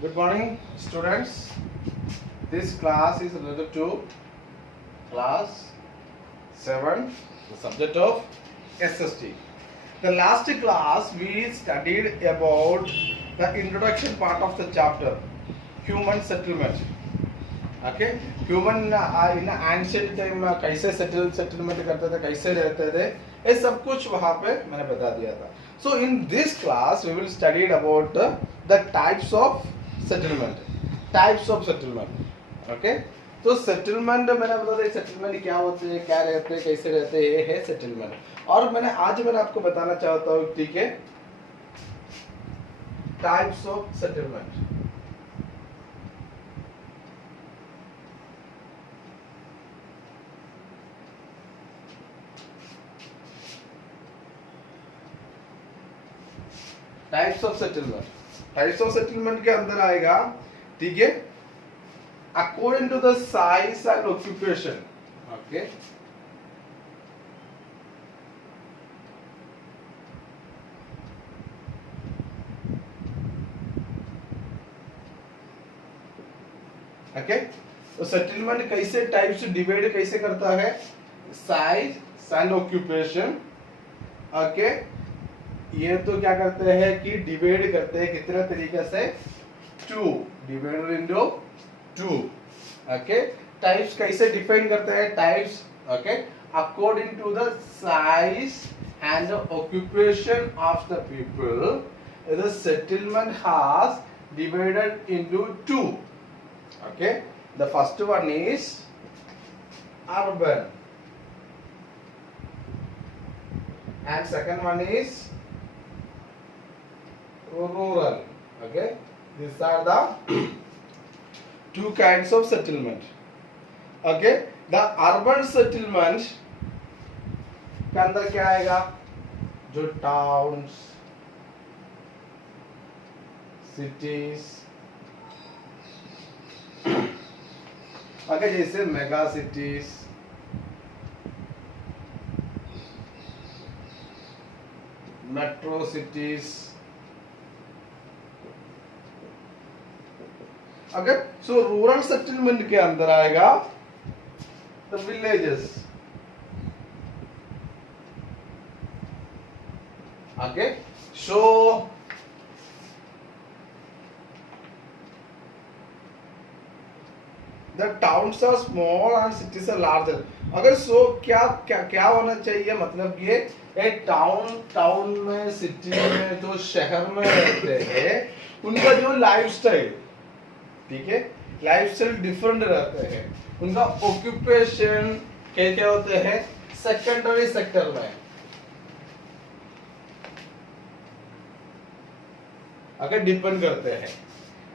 Good morning, students. This class is related to class 7, the subject of SST. The last class we studied about the introduction part of the chapter, human settlement. Okay, human in ancient time कैसे settlement करते थे, कैसे रहते थे, ये सब कुछ वहाँ पे मैंने बता दिया था. So in this class we will study about the types of settlement. Okay, तो settlement मैंने बता दिया settlement क्या होते हैं, क्या रहते हैं, कैसे रहते हैं, ये है settlement. और मैंने आपको बताना चाहता हूँ, ठीक है, types of settlement. Types of settlement के अंदर आएगा, ठीक है, according to the size and occupation. Okay, okay, तो सेटलमेंट कैसे टाइप से डिवाइड कैसे करता है, साइज एंड ऑक्यूपेशन. ओके, ये तो क्या करते हैं कि डिवाइड करते हैं कितने तरीके से, 2 डिवाइडेड इनटू 2. ओके, टाइप्स कैसे डिफाइन करते हैं, types, okay, according to the size and the occupation of the people the settlement has divided into 2. Okay, the first one is urban and second one is rural. Okay, these are the two kinds of settlement. Okay, the urban settlement के अंदर क्या आएगा, जो towns, cities, okay, जैसे mega cities, metro cities. अगर सो rural settlement के अंदर आएगा the villages. Okay, so the towns are small and cities are larger. अगर सो क्या क्या क्या होना चाहिए, मतलब ये एक टाउन में, सिटी में, जो शहर में रहते हैं उनका जो लाइफस्टाइल, ठीक है, लाइफस्टाइल डिफरेंट रहते हैं. उनका ऑक्यूपेशन क्या क्या होते हैं, सेकेंडरी सेक्टर में. अगर डिपेंड करते हैं,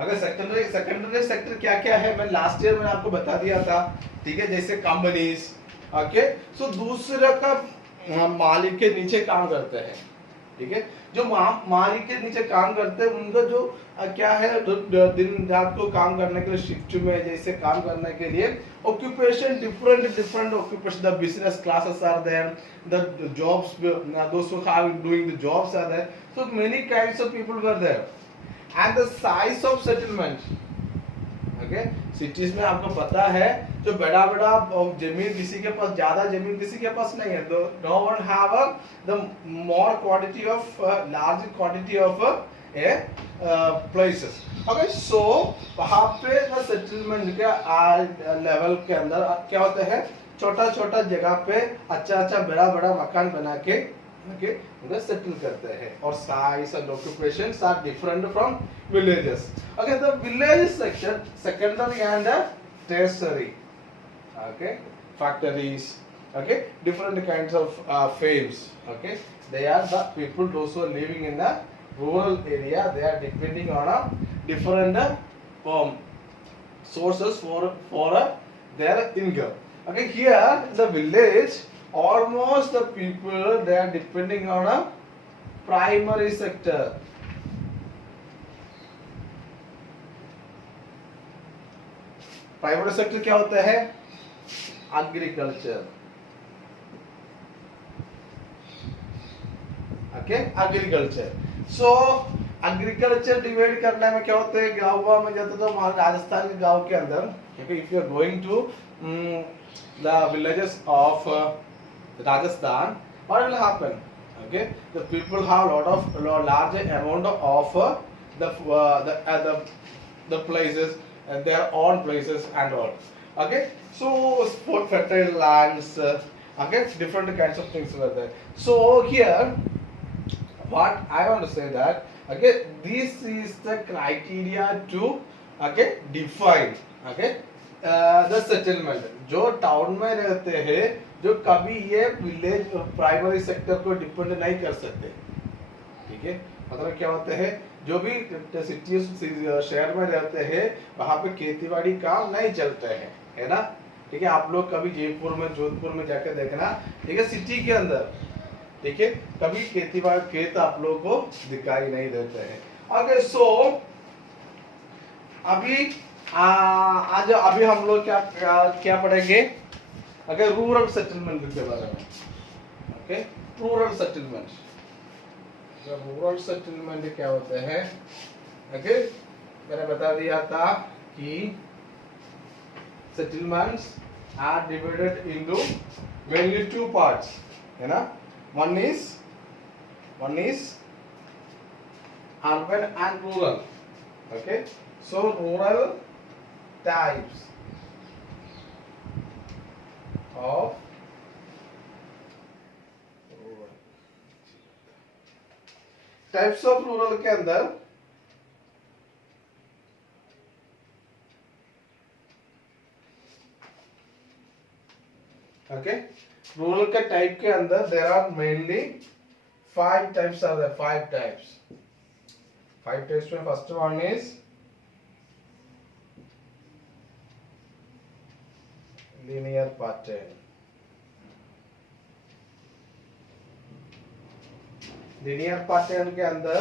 अगर सेकेंडरी सेक्टर क्या क्या है, मैं लास्ट ईयर मैंने आपको बता दिया था, ठीक है, जैसे कंपनीज. ओके, सो दूसरे का मालिक के नीचे काम करते हैं, ठीक है, जो मालिक के नीचे काम करते हैं उनका जो क्या है, दिन रात को काम करने के लिए, शिफ्ट में जैसे काम करने के लिए occupation, different occupation. The business classes are there, the jobs, those who are doing the jobs are there. So many kinds of people were there. And the size of settlement. Okay, cities में आपको पता है जो बड़ा जमीन, किसी के पास ज्यादा जमीन किसी के पास नहीं है, no one have the more quantity of large quantity of places. Okay, so वहां पे द सेटलमेंट के लेवल के अंदर क्या होता है, छोटा जगह पे अच्छा बड़ा मकान बना के, ओके, उन्हें सेटल करते हैं. और size and occupations are different from villages. Okay, the village section, secondary and tertiary. Okay, factories. Okay, different kinds of firms. Okay, they are the people those who are living in the rural area. They are depending on a different sources for their income. Okay, here the village, almost the people they are depending on a primary sector. Primary sector क्या होता है, agriculture. okay, agriculture. So agriculture divide करने में क्या होता है, गाँव में जाते तो हमारे राजस्थान के गांव के अंदर, क्योंकि if you are going to the villages of Rajasthan, what will happen? Okay, the people have lot of large amount of the places and their own places and all. Okay, so for fertile lands, okay, different kinds of things were there. So here, what I want to say that, okay, this is the criteria to, okay, define, okay, the settlement. जो टाउन में रहते हैं, जो कभी ये village primary sector को डिपेंड नहीं कर सकते, ठीक है, मतलब क्या होते हैं, जो भी सिटी शहर में रहते हैं वहां पे खेतीबाड़ी काम नहीं चलते हैं, है ना, ठीक है। आप लोग कभी जयपुर में जोधपुर में जाकर देखना, ठीक है, सिटी के अंदर, ठीक है, कभी खेतीबाड़ी खेत आप लोगों को दिखाई नहीं देते हैं। ओके, सो आज अभी हम लोग क्या पढ़ेंगे, अगर रूरल सेटलमेंट के बारे में। Okay, rural settlement, rural settlement क्या होते हैं, ओके, मैंने बता दिया था कि settlements are divided into mainly two parts, है ना। One is urban and rural. Okay, so rural types of rural के अंदर okay, रूरल के टाइप के अंदर there are mainly 5 types are there, 5 types में first one is linear pattern. linear pattern के अंदर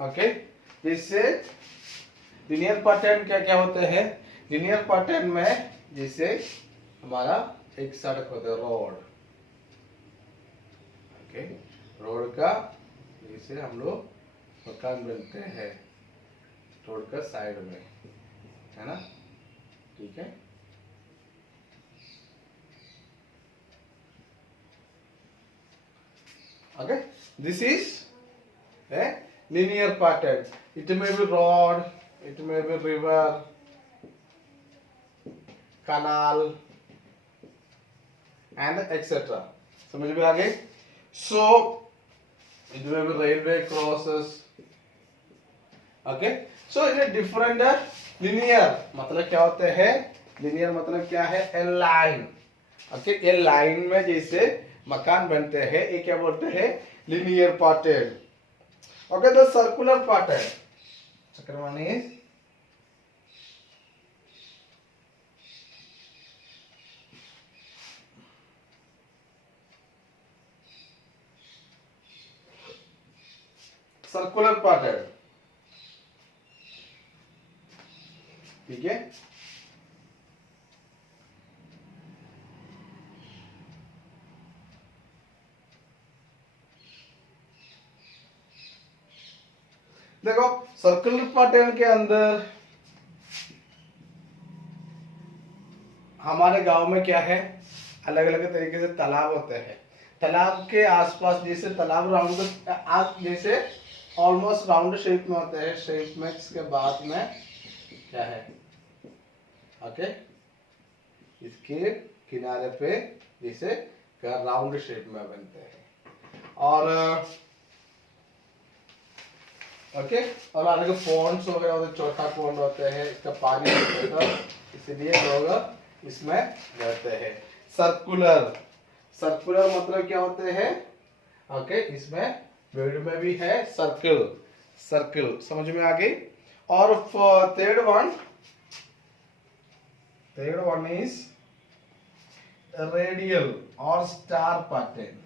ओके, जिससे लिनियर पैटर्न क्या क्या होते हैं, लिनियर पैटर्न में जैसे हमारा एक सड़क होता है, रोड, ओके, रोड का जैसे हम लोग मकान बनते हैं रोड का साइड में, है ना, ठीक है। Okay, this is a linear pattern. It may be road, it may be river, canal and etc. समझ में आ गई। So it may be railway crosses. Okay, so it is different. linear मतलब क्या होते हैं, linear मतलब क्या है, a line. Okay, a line में जैसे मकान बनते हैं, ये क्या बोलते हैं, linear pattern. Okay, the circular pattern. Second one is circular pattern. ठीक है, देखो सर्कुलर पैटर्न के अंदर हमारे गांव में क्या है, अलग अलग तरीके से तालाब होते हैं, तालाब के आसपास जैसे तालाब राउंड जैसे ऑलमोस्ट राउंड शेप में होते हैं, शेप में इसके बाद में क्या है, ओके, इसके किनारे पे जैसे राउंड शेप में बनते हैं, और ओके, और अलग पॉन्ड्स हो गए, और छोटा पॉन्ड होते हैं, इसका पानी इसलिए लोग इसमें रहते हैं। सर्कुलर, सर्कुलर मतलब क्या होते हैं, ओके, इसमें मिड में भी है सर्कल, सर्कल समझ में आ गई। और थर्ड वन इज रेडियल और स्टार पैटर्न।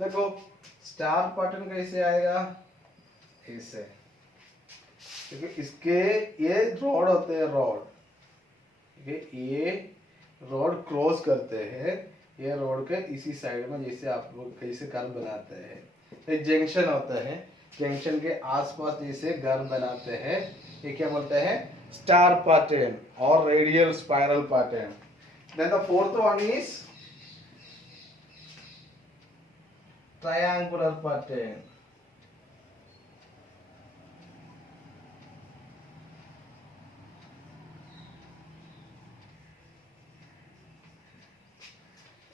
देखो स्टार पैटर्न कैसे आएगा, ऐसे, क्योंकि इसके ये रोड होते हैं, रोड, ये रोड क्रॉस करते हैं, ये रोड के इसी साइड में जैसे आप लोग कैसे घर बनाते हैं, ये जंक्शन होता है, जंक्शन के आसपास जैसे घर बनाते हैं, ये क्या बोलते हैं, स्टार पैटर्न और radial spiral pattern. Then the fourth one is triangular pattern.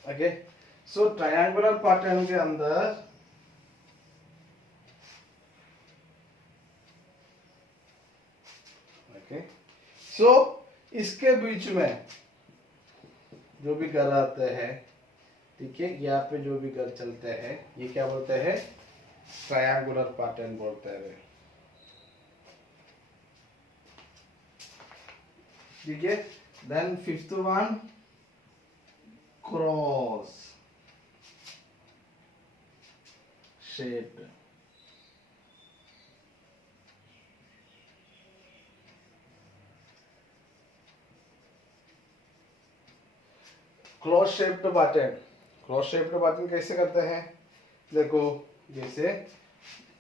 Okay, so triangular pattern के अंदर okay, so इसके बीच में जो भी घर आते हैं, ठीक है, यहाँ पे जो भी घर चलते हैं, ये क्या बोलते हैं, ट्रायंगुलर पैटर्न बोलते हैं, ठीक है। Then fifth one cross shaped, cross shaped pattern. Cross shaped pattern कैसे करते हैं, देखो जैसे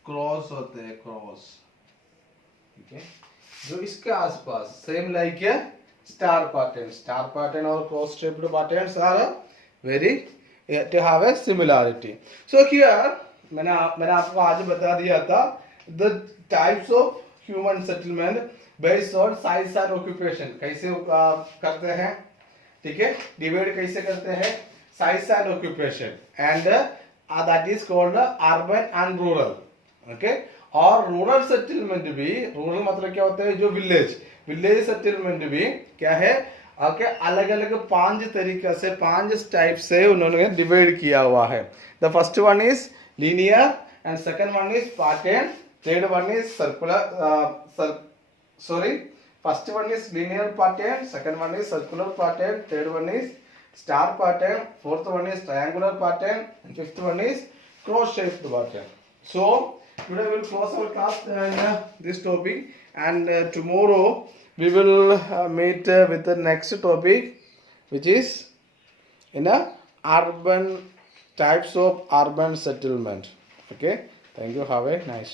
क्रॉस होते हैं, क्रॉस, ठीक है, जो इसके आसपास सेम लाइक है स्टार पैटर्न, स्टार पैटर्न और cross shaped patterns are very to have a similarity. So here मैंने आपको आज बता दिया था the types of human settlement based on size and occupation, कैसे करते हैं, ठीक है, डिवाइड कैसे करते हैं, size and occupation, and that is called urban and rural, okay. और रूरल सेटलमेंट भी, रूरल मतलब क्या होता है, जो विलेज, विलेज सेटलमेंट भी क्या है, ओके, अलग अलग 5 तरीके से, 5 टाइप से उन्होंने डिवाइड किया हुआ है। The first one is linear and second one is pattern, third one is circular, sorry, first one is linear pattern, second one is circular pattern, third one is star pattern, fourth one is triangular pattern, and fifth one is cross shaped pattern. So today we will close our class in this topic, and tomorrow we will meet with the next topic, which is in a urban types of urban settlement. Okay, thank you, have a nice